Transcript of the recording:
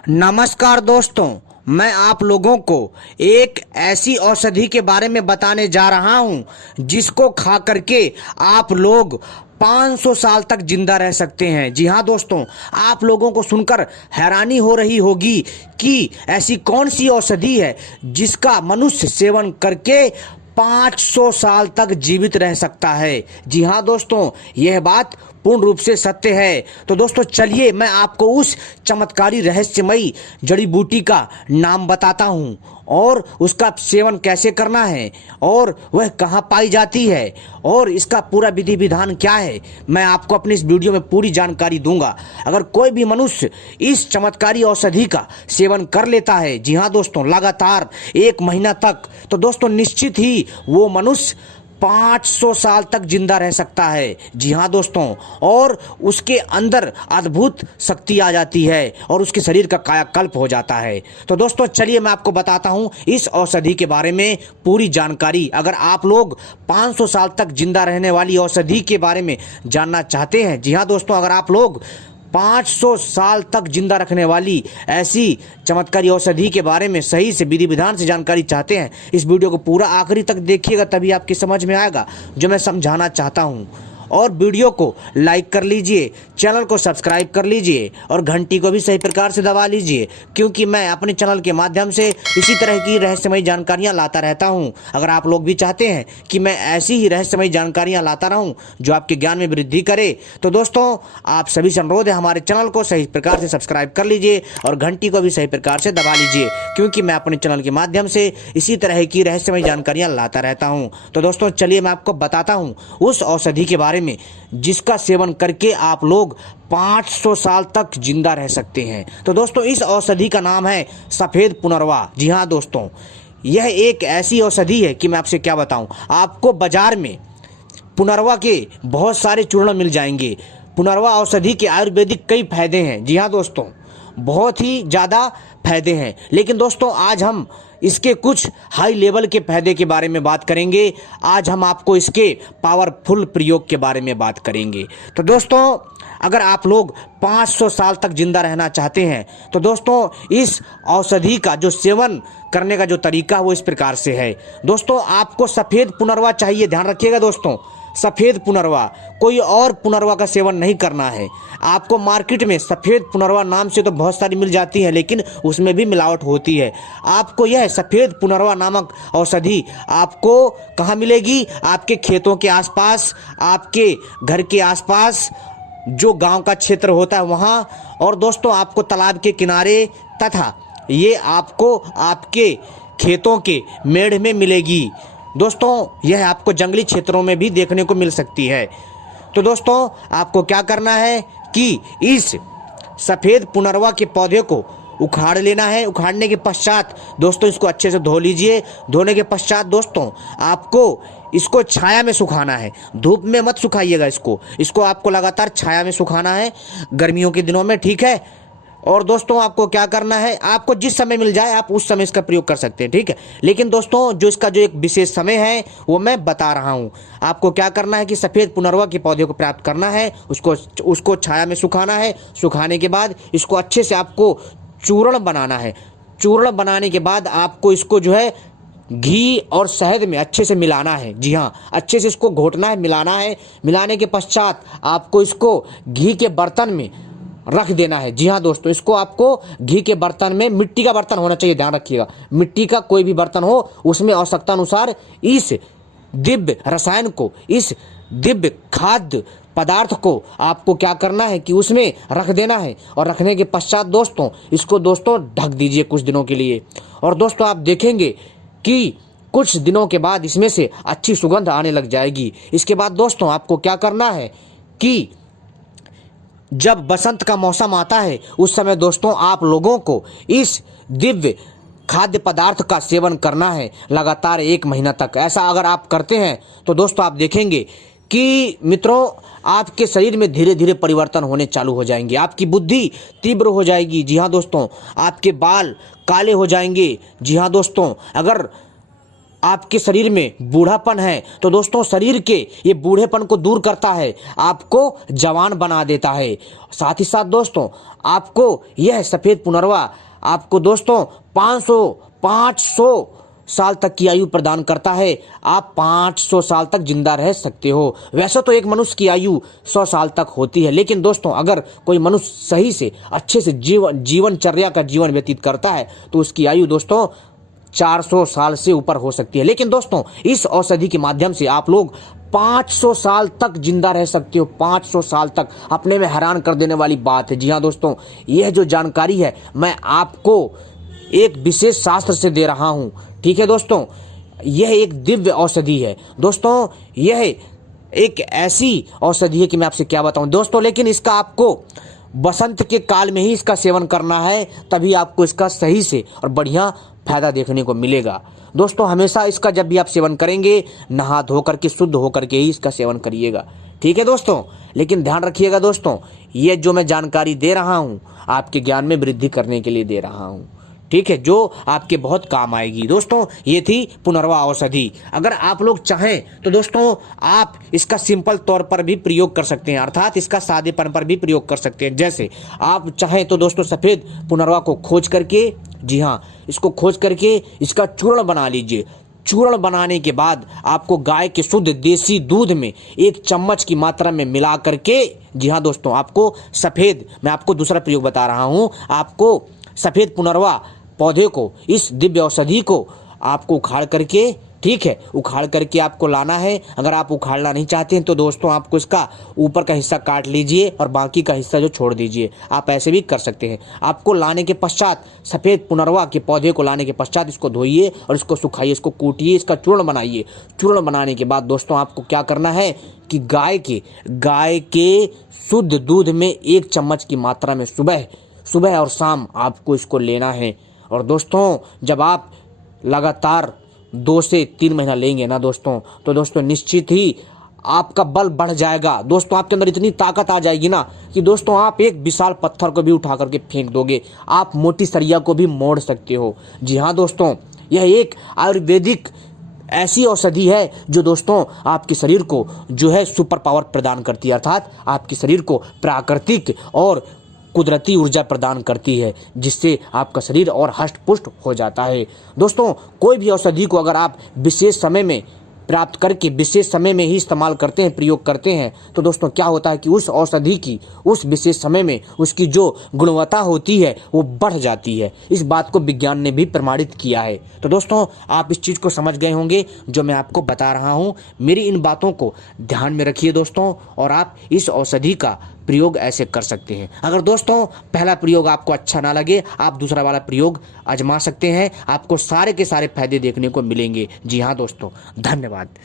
नमस्कार दोस्तों, मैं आप लोगों को एक ऐसी औषधि के बारे में बताने जा रहा हूं जिसको खा करके आप लोग 500 साल तक जिंदा रह सकते हैं। जी हाँ दोस्तों, आप लोगों को सुनकर हैरानी हो रही होगी कि ऐसी कौन सी औषधि है जिसका मनुष्य सेवन करके 500 साल तक जीवित रह सकता है। जी हाँ दोस्तों, यह बात पूर्ण रूप से सत्य है। तो दोस्तों चलिए मैं आपको उस चमत्कारी रहस्यमयी जड़ी बूटी का नाम बताता हूँ और उसका सेवन कैसे करना है और वह कहाँ पाई जाती है और इसका पूरा विधि विधान क्या है, मैं आपको अपनी इस वीडियो में पूरी जानकारी दूंगा। अगर कोई भी मनुष्य इस चमत्कारी औषधि का सेवन कर लेता है, जी हाँ दोस्तों, लगातार 1 महीना तक, तो दोस्तों निश्चित ही वो मनुष्य 500 साल तक जिंदा रह सकता है। जी हाँ दोस्तों, और उसके अंदर अद्भुत शक्ति आ जाती है और उसके शरीर का कायाकल्प हो जाता है। तो दोस्तों चलिए मैं आपको बताता हूँ इस औषधि के बारे में पूरी जानकारी। अगर आप लोग 500 साल तक जिंदा रहने वाली औषधि के बारे में जानना चाहते हैं, जी हाँ दोस्तों, अगर आप लोग 500 साल तक जिंदा रखने वाली ऐसी चमत्कारी औषधि के बारे में सही से विधि विधान से जानकारी चाहते हैं, इस वीडियो को पूरा आखिरी तक देखिएगा, तभी आपकी समझ में आएगा जो मैं समझाना चाहता हूं। और वीडियो को लाइक कर लीजिए, चैनल को सब्सक्राइब कर लीजिए और घंटी को भी सही प्रकार से दबा लीजिए, क्योंकि मैं अपने चैनल के माध्यम से इसी तरह की रहस्यमयी जानकारियां लाता रहता हूं। अगर आप लोग भी चाहते हैं कि मैं ऐसी ही रहस्यमयी जानकारियां लाता रहूं जो आपके ज्ञान में वृद्धि करे, तो दोस्तों आप सभी से अनुरोध है हमारे चैनल को सही प्रकार से सब्सक्राइब कर लीजिए और घंटी को भी सही प्रकार से दबा लीजिए, क्योंकि मैं अपने चैनल के माध्यम से इसी तरह की रहस्यमयी जानकारियां लाता रहता हूं। तो दोस्तों चलिए मैं आपको बताता हूं उस औषधि के बारे में जिसका सेवन करके आप लोग 500 साल तक जिंदा रह सकते हैं। तो दोस्तों इस औषधि का नाम है सफेद पुनर्वा। जी हाँ दोस्तों, यह एक ऐसी औषधि है कि मैं आपसे क्या बताऊं, आपको बाजार में पुनर्वा के बहुत सारे चूर्ण मिल जाएंगे। पुनर्वा औषधि के आयुर्वेदिक कई फायदे हैं। जी हाँ दोस्तों, बहुत ही ज़्यादा फायदे हैं, लेकिन दोस्तों आज हम इसके कुछ हाई लेवल के फायदे के बारे में बात करेंगे। आज हम आपको इसके पावरफुल प्रयोग के बारे में बात करेंगे। तो दोस्तों अगर आप लोग 500 साल तक जिंदा रहना चाहते हैं, तो दोस्तों इस औषधि का जो सेवन करने का जो तरीका वो इस प्रकार से है। दोस्तों आपको सफ़ेद पुनर्वा चाहिए, ध्यान रखिएगा दोस्तों, सफ़ेद पुनर्वा, कोई और पुनर्वा का सेवन नहीं करना है। आपको मार्केट में सफ़ेद पुनर्वा नाम से तो बहुत सारी मिल जाती है, लेकिन उसमें भी मिलावट होती है। आपको यह सफ़ेद पुनर्वा नामक औषधि आपको कहाँ मिलेगी? आपके खेतों के आसपास, आपके घर के आसपास, जो गांव का क्षेत्र होता है वहाँ, और दोस्तों आपको तालाब के किनारे तथा ये आपको आपके खेतों के मेढ़ में मिलेगी। दोस्तों यह आपको जंगली क्षेत्रों में भी देखने को मिल सकती है। तो दोस्तों आपको क्या करना है कि इस सफ़ेद पुनर्वा के पौधे को उखाड़ लेना है। उखाड़ने के पश्चात दोस्तों इसको अच्छे से धो लीजिए। धोने के पश्चात दोस्तों आपको इसको छाया में सुखाना है, धूप में मत सुखाइएगा। इसको आपको लगातार छाया में सुखाना है गर्मियों के दिनों में, ठीक है। और दोस्तों आपको क्या करना है, आपको जिस समय मिल जाए आप उस समय इसका प्रयोग कर सकते हैं, ठीक है। लेकिन दोस्तों जो इसका जो एक विशेष समय है वो मैं बता रहा हूँ। आपको क्या करना है कि सफ़ेद पुनर्वा के पौधे को प्राप्त करना है, उसको छाया में सुखाना है। सुखाने के बाद इसको अच्छे से आपको चूर्ण बनाना है। चूर्ण बनाने के बाद आपको इसको जो है घी और शहद में अच्छे से मिलाना है। जी हाँ, अच्छे से इसको घोटना है, मिलाना है। मिलाने के पश्चात आपको इसको घी के बर्तन में रख देना है। जी हाँ दोस्तों, इसको आपको घी के बर्तन में, मिट्टी का बर्तन होना चाहिए, ध्यान रखिएगा, मिट्टी का कोई भी बर्तन हो, उसमें आवश्यकता अनुसार इस दिव्य रसायन को, इस दिव्य खाद्य पदार्थ को आपको क्या करना है कि उसमें रख देना है। और रखने के पश्चात दोस्तों इसको दोस्तों ढक दीजिए कुछ दिनों के लिए। और दोस्तों आप देखेंगे कि कुछ दिनों के बाद इसमें से अच्छी सुगंध आने लग जाएगी। इसके बाद दोस्तों आपको क्या करना है कि जब बसंत का मौसम आता है उस समय दोस्तों आप लोगों को इस दिव्य खाद्य पदार्थ का सेवन करना है लगातार 1 महीना तक। ऐसा अगर आप करते हैं तो दोस्तों आप देखेंगे कि मित्रों आपके शरीर में धीरे धीरे परिवर्तन होने चालू हो जाएंगे। आपकी बुद्धि तीव्र हो जाएगी। जी हाँ दोस्तों, आपके बाल काले हो जाएंगे। जी हाँ दोस्तों, अगर आपके शरीर में बूढ़ापन है तो दोस्तों शरीर के ये बूढ़ेपन को दूर करता है, आपको जवान बना देता है। साथ ही साथ दोस्तों आपको यह सफेद पुनर्वा आपको दोस्तों 500 साल तक की आयु प्रदान करता है। आप 500 साल तक जिंदा रह सकते हो। वैसे तो एक मनुष्य की आयु 100 साल तक होती है, लेकिन दोस्तों अगर कोई मनुष्य सही से अच्छे से जीवनचर्या का जीवन व्यतीत करता है तो उसकी आयु दोस्तों 400 साल से ऊपर हो सकती है। लेकिन दोस्तों इस औषधि के माध्यम से आप लोग 500 साल तक जिंदा रह सकते हो। 500 साल तक, अपने में हैरान कर देने वाली बात है। जी हाँ दोस्तों, यह जो जानकारी है मैं आपको एक विशेष शास्त्र से दे रहा हूं। ठीक है दोस्तों, यह एक दिव्य औषधि है दोस्तों। यह एक ऐसी औषधि है कि मैं आपसे क्या बताऊं दोस्तों, लेकिन इसका आपको बसंत के काल में ही इसका सेवन करना है, तभी आपको इसका सही से और बढ़िया फायदा देखने को मिलेगा। दोस्तों हमेशा इसका जब भी आप सेवन करेंगे नहा धो करके शुद्ध होकर के ही इसका सेवन करिएगा। ठीक है दोस्तों, लेकिन ध्यान रखिएगा दोस्तों, ये जो मैं जानकारी दे रहा हूँ आपके ज्ञान में वृद्धि करने के लिए दे रहा हूँ। ठीक है, जो आपके बहुत काम आएगी। दोस्तों ये थी पुनर्वा औषधि। अगर आप लोग चाहें तो दोस्तों आप इसका सिंपल तौर पर भी प्रयोग कर सकते हैं, अर्थात इसका सादेपन पर भी प्रयोग कर सकते हैं। जैसे आप चाहें तो दोस्तों सफेद पुनर्वा को खोज करके, जी हाँ, इसको खोज करके इसका चूर्ण बना लीजिए। चूर्ण बनाने के बाद आपको गाय के शुद्ध देसी दूध में 1 चम्मच की मात्रा में मिला करके, जी हाँ दोस्तों, आपको सफेद, मैं आपको दूसरा प्रयोग बता रहा हूं, आपको सफेद पुनर्वा पौधे को, इस दिव्य औषधि को आपको उखाड़ करके, ठीक है, उखाड़ करके आपको लाना है। अगर आप उखाड़ना नहीं चाहते हैं तो दोस्तों आपको इसका ऊपर का हिस्सा काट लीजिए और बाकी का हिस्सा जो छोड़ दीजिए। आप ऐसे भी कर सकते हैं। आपको लाने के पश्चात, सफ़ेद पुनर्वा के पौधे को लाने के पश्चात इसको धोइए और इसको सुखाइए, इसको कूटिए, इसका चूर्ण बनाइए। चूर्ण बनाने के बाद दोस्तों आपको क्या करना है कि गाय के शुद्ध दूध में 1 चम्मच की मात्रा में सुबह और शाम आपको इसको लेना है। और दोस्तों जब आप लगातार 2 से 3 महीना लेंगे ना दोस्तों, तो दोस्तों निश्चित ही आपका बल बढ़ जाएगा। दोस्तों आपके अंदर इतनी ताकत आ जाएगी ना कि दोस्तों आप एक विशाल पत्थर को भी उठा करके फेंक दोगे, आप मोटी सरिया को भी मोड़ सकते हो। जी हाँ दोस्तों, यह एक आयुर्वेदिक ऐसी औषधि है जो दोस्तों आपके शरीर को जो है सुपर पावर प्रदान करती है, अर्थात आपके शरीर को प्राकृतिक और कुदरती ऊर्जा प्रदान करती है, जिससे आपका शरीर और हष्ट पुष्ट हो जाता है। दोस्तों कोई भी औषधि को अगर आप विशेष समय में प्राप्त करके विशेष समय में ही इस्तेमाल करते हैं, प्रयोग करते हैं, तो दोस्तों क्या होता है कि उस औषधि की उस विशेष समय में उसकी जो गुणवत्ता होती है वो बढ़ जाती है। इस बात को विज्ञान ने भी प्रमाणित किया है। तो दोस्तों आप इस चीज़ को समझ गए होंगे जो मैं आपको बता रहा हूँ। मेरी इन बातों को ध्यान में रखिए दोस्तों, और आप इस औषधि का प्रयोग ऐसे कर सकते हैं। अगर दोस्तों पहला प्रयोग आपको अच्छा ना लगे, आप दूसरा वाला प्रयोग आजमा सकते हैं, आपको सारे के सारे फायदे देखने को मिलेंगे। जी हाँ दोस्तों, धन्यवाद।